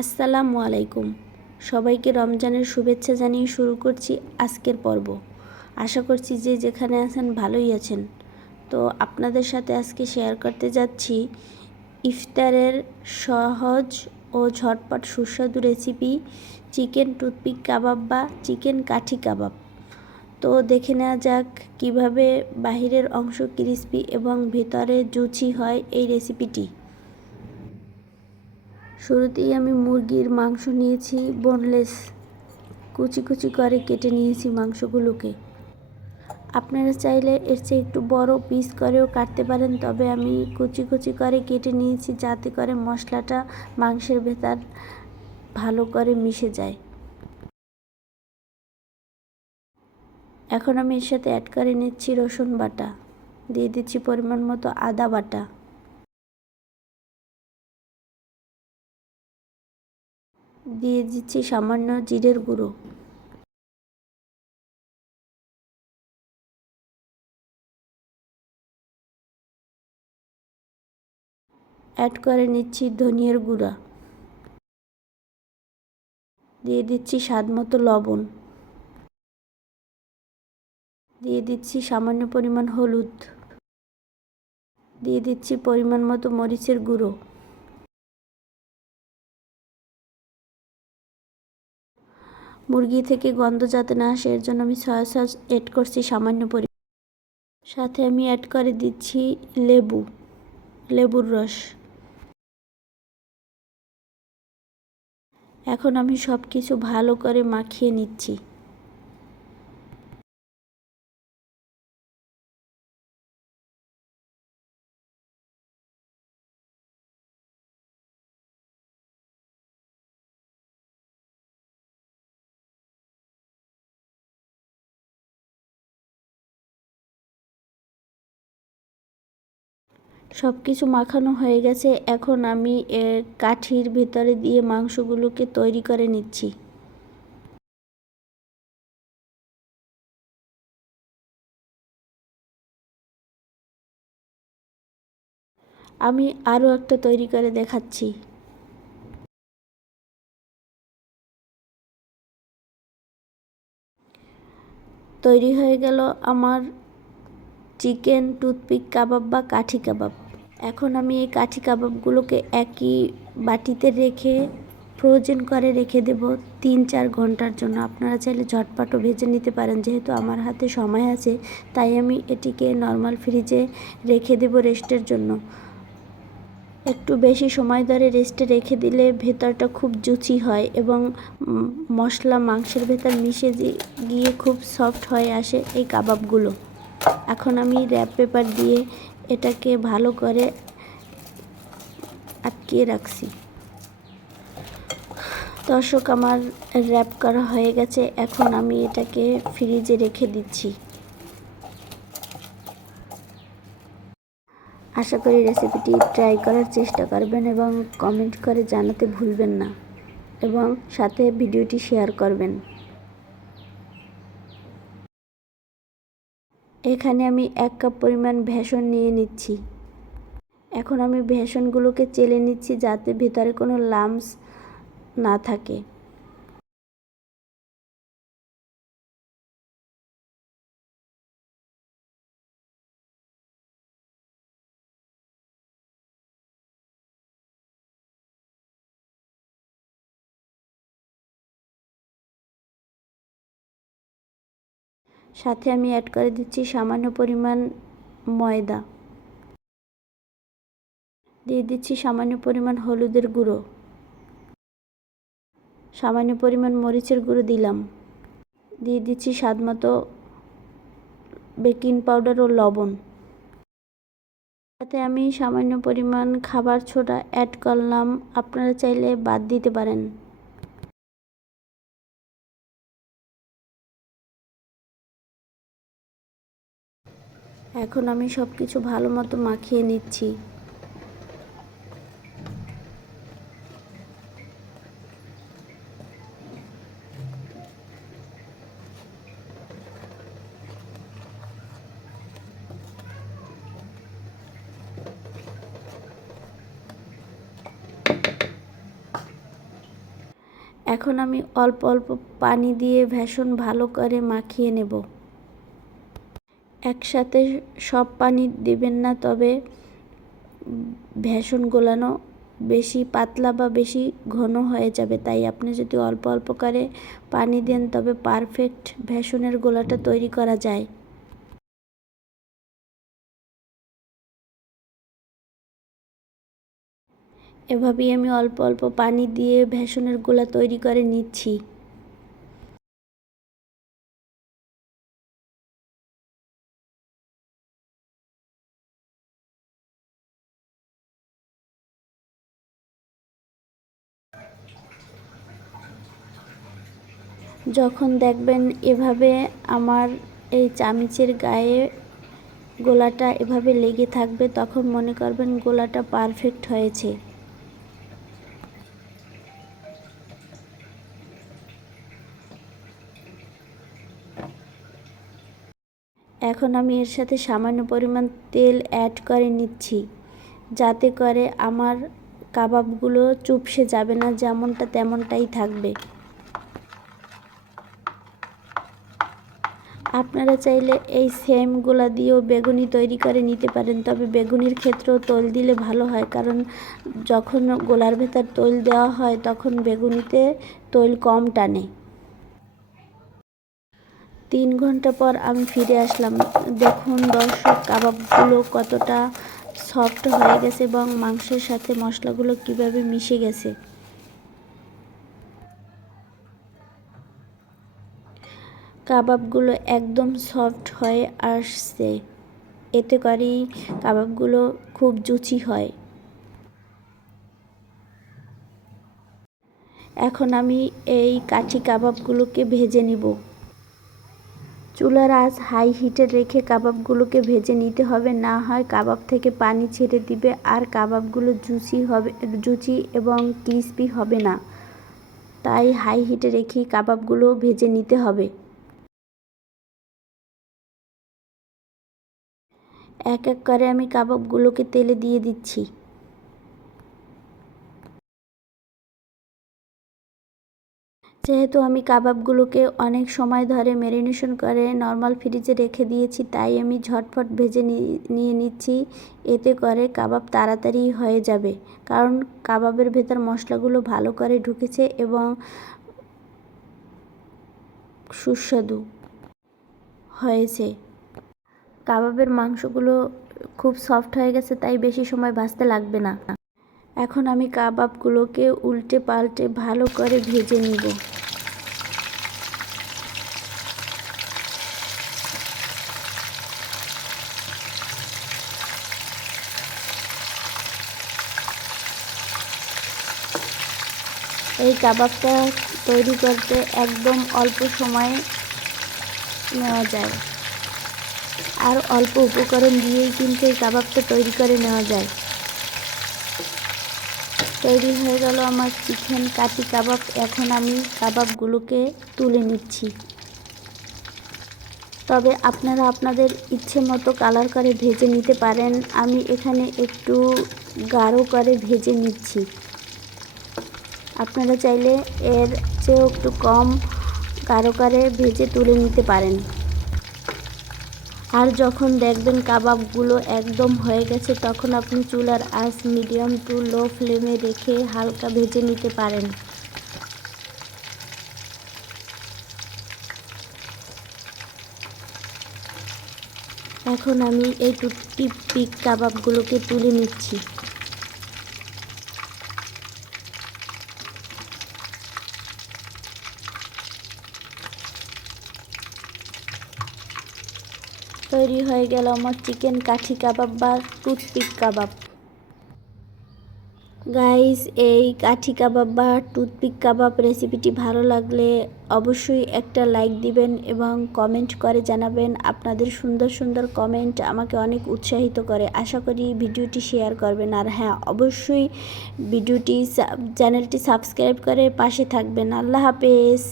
আসসালামু আলাইকুম। সবাইকে রমজানের শুভেচ্ছা জানিয়ে শুরু করছি আজকের পর্ব। আশা করছি যে যেখানে আছেন ভালোই আছেন। তো আপনাদের সাথে আজকে শেয়ার করতে যাচ্ছি ইফতারের সহজ ও ঝটপট সুস্বাদু রেসিপি চিকেন টুথপিক কাবাব বা চিকেন কাঠি কাবাব। তো দেখে নেওয়া যাক কিভাবে বাহিরের অংশ ক্রিস্পি এবং ভিতরে জুচি হয় এই রেসিপিটি। শুরুতেই আমি মুরগির মাংস নিয়েছি বোনলেস, কুচি কুচি করে কেটে নিয়েছি মাংসগুলোকে। আপনারা চাইলে এর চেয়ে একটু বড় পিস করেও কাটতে পারেন, তবে আমি কুচি কুচি করে কেটে নিয়েছি যাতে করে মশলাটা মাংসের ভেতর ভালো করে মিশে যায়। এখন আমি এর সাথে অ্যাড করে নিচ্ছি রসুন বাটা, দিয়ে দিচ্ছি পরিমাণ মতো আদা বাটা, দিয়ে দিচ্ছি সামান্য জিরের গুঁড়ো, অ্যাড করে নিচ্ছি ধনিয়ার গুঁড়া, দিয়ে দিচ্ছি স্বাদ মতো লবণ, দিয়ে দিচ্ছি সামান্য পরিমাণ হলুদ, দিয়ে দিচ্ছি পরিমাণ মতো মরিচের গুঁড়ো। মুরগি থেকে গন্ধ যাতে না আসে এর জন্য আমি সয়া সস অ্যাড করছি সামান্য পরিমাণ। সাথে আমি অ্যাড করে দিচ্ছি লেবুর রস। এখন আমি সব কিছু ভালো করে মাখিয়ে নিচ্ছি। সব কিছু মাখানো হয়ে গেছে। এখন আমি কাঠির ভেতরে দিয়ে মাংসগুলোকে তৈরি করে নিচ্ছি। আমি আরও একটা তৈরি করে দেখাচ্ছি। তৈরি হয়ে গেল আমার চিকেন টুথপিক কাবাব বা কাঠি কাবাব। এখন আমি এই কাঠি কাবাবগুলোকে একই বাটিতে রেখে ফ্রোজেন করে রেখে দেব 3-4 ঘন্টার জন্য। আপনারা চাইলে ঝটপটও ভেজে নিতে পারেন, যেহেতু আমার হাতে সময় আছে তাই আমি এটিকে নর্মাল ফ্রিজে রেখে দেব রেস্টের জন্য। একটু বেশি সময় ধরে রেস্টে রেখে দিলে ভেতরটা খুব জুচি হয় এবং মশলা মাংসের ভেতর মিশে গিয়ে খুব সফট হয়ে আসে এই কাবাবগুলো। এখন আমি র্যাপ পেপার দিয়ে এটাকে ভালো করে আটকিয়ে রাখছি। দর্শক, আমার র্যাপ করা হয়ে গেছে। এখন আমি এটাকে ফ্রিজে রেখে দিচ্ছি। আশা করি রেসিপিটি ট্রাই করার চেষ্টা করবেন এবং কমেন্ট করে জানাতে ভুলবেন না, এবং সাথে ভিডিওটি শেয়ার করবেন। এখানে আমি 1 কাপ পরিমাণ বেসন নিয়ে নিচ্ছি। এখন আমি বেসনগুলোকে চেলে নিচ্ছি যাতে ভেতরে কোনো লাম্পস না থাকে। সাথে আমি অ্যাড করে দিচ্ছি সামান্য পরিমাণ ময়দা, দিয়ে দিচ্ছি সামান্য পরিমাণ হলুদের গুঁড়ো, সামান্য পরিমাণ মরিচের গুঁড়ো দিলাম, দিয়ে দিচ্ছি স্বাদ মতো বেকিং পাউডার ও লবণ। সাথে আমি সামান্য পরিমাণ খাবার সোডা অ্যাড করলাম, আপনারা চাইলে বাদ দিতে পারেন। এখন আমি সব কিছু ভালো মতো মাখিয়ে নিচ্ছি। এখন আমি অল্প অল্প পানি দিয়ে বেসন ভালো করে মাখিয়ে নেব। একসাথে সব পানি দিবেন না, তবে বেসন গোলানো বেশি পাতলা বা বেশি ঘন হয়ে যাবে। তাই আপনি যদি অল্প অল্প করে পানি দেন তবে পারফেক্ট বেসনের গোলাটা তৈরি করা যায়। এভাবেই আমি অল্প অল্প পানি দিয়ে বেসনের গোলা তৈরি করে নিচ্ছি। যখন দেখবেন এভাবে আমার এই চামিচের গায়ে গোলাটা এভাবে লেগে থাকবে, তখন মনে করবেন গোলাটা পারফেক্ট হয়েছে। এখন আমি এর সাথে সামান্য পরিমাণ তেল অ্যাড করে নিচ্ছি, যাতে করে আমার কাবাবগুলো চুপসে যাবে না, যেমনটা তেমনটাই থাকবে। আপনারা চাইলে এই সেমগুলা দিয়েও বেগুনি তৈরি করে নিতে পারেন, তবে বেগুনির ক্ষেত্রেও তৈল দিলে ভালো হয়, কারণ যখন গোলার ভেতর তৈল দেওয়া হয় তখন বেগুনিতে তৈল কম টানে। 3 ঘন্টা পর আমি ফিরে আসলাম। দেখুন দর্শক, কাবাবগুলো কতটা সফট হয়ে গেছে এবং মাংসের সাথে মশলাগুলো কিভাবে মিশে গেছে। কাবাবগুলো একদম সফট হয়ে আসছে, এতে করেই কাবাবগুলো খুব জুচি হয়। এখন আমি এই কাঠি কাবাবগুলোকে ভেজে নিব। চুলার আঁচ হাই হিটে রেখে কাবাবগুলোকে ভেজে নিতে হবে, না হয় কাবাব থেকে পানি ছেড়ে দিবে আর কাবাবগুলো জুচি এবং ক্রিস্পি হবে না। তাই হাই হিটে রেখে কাবাবগুলো ভেজে নিতে হবে। এক এক করে আমি কাবাবগুলোকে তেলে দিয়ে দিচ্ছি। যেহেতু আমি কাবাবগুলোকে অনেক সময় ধরে ম্যারিনেশন করে নর্মাল ফ্রিজে রেখে দিয়েছি, তাই আমি ঝটপট ভেজে নিয়ে নিচ্ছি। এতে করে কাবাব তাড়াতাড়ি হয়ে যাবে, কারণ কাবাবের ভেতর মশলাগুলো ভালো করে ঢুকেছে এবং সুস্বাদু হয়েছে। কাবাবের মাংসগুলো খুব সফট হয়ে গেছে, তাই বেশি সময় ভাজতে লাগবে না। এখন আমি কাবাবগুলোকে উল্টে পাল্টে ভালো করে ভেজে নিব। এই কাবাবটা তৈরি করতে একদম অল্প সময়ে নেওয়া যায়, আর অল্প উপকরণ দিয়েই কিন্তু এই কাবাবটা তৈরি করে নেওয়া যায়। তৈরি হয়ে গেল আমার চিকেন কাঠি কাবাব। এখন আমি কাবাবগুলোকে তুলে নিচ্ছি। তবে আপনারা আপনাদের ইচ্ছে মতো কালার করে ভেজে নিতে পারেন। আমি এখানে একটু গাঢ় করে ভেজে নিচ্ছি। আপনারা চাইলে এর চেয়েও একটু কম গাঢ় করে ভেজে তুলে নিতে পারেন। আর যখন দেখবেন কাবাবগুলো একদম হয়ে গেছে, তখন আপনি চুলার আঁচ মিডিয়াম টু লো ফ্লেমে রেখে হালকা ভেজে নিতে পারেন। এখন আমি এই টুথপিক কাবাবগুলোকে তুলে নিচ্ছি। তৈরি হয়ে গেল আমার চিকেন কাঠি কাবাব বা টুথপিক কাবাব। গাইস, এই কাঠি কাবাব বা টুথপিক কাবাব রেসিপিটি ভালো লাগলে অবশ্যই একটা লাইক দিবেন এবং কমেন্ট করে জানাবেন। আপনাদের সুন্দর সুন্দর কমেন্ট আমাকে অনেক উৎসাহিত করে। আশা করি ভিডিওটি শেয়ার করবেন, আর হ্যাঁ, অবশ্যই চ্যানেলটি সাবস্ক্রাইব করে পাশে থাকবেন। আল্লাহ হাফেজ।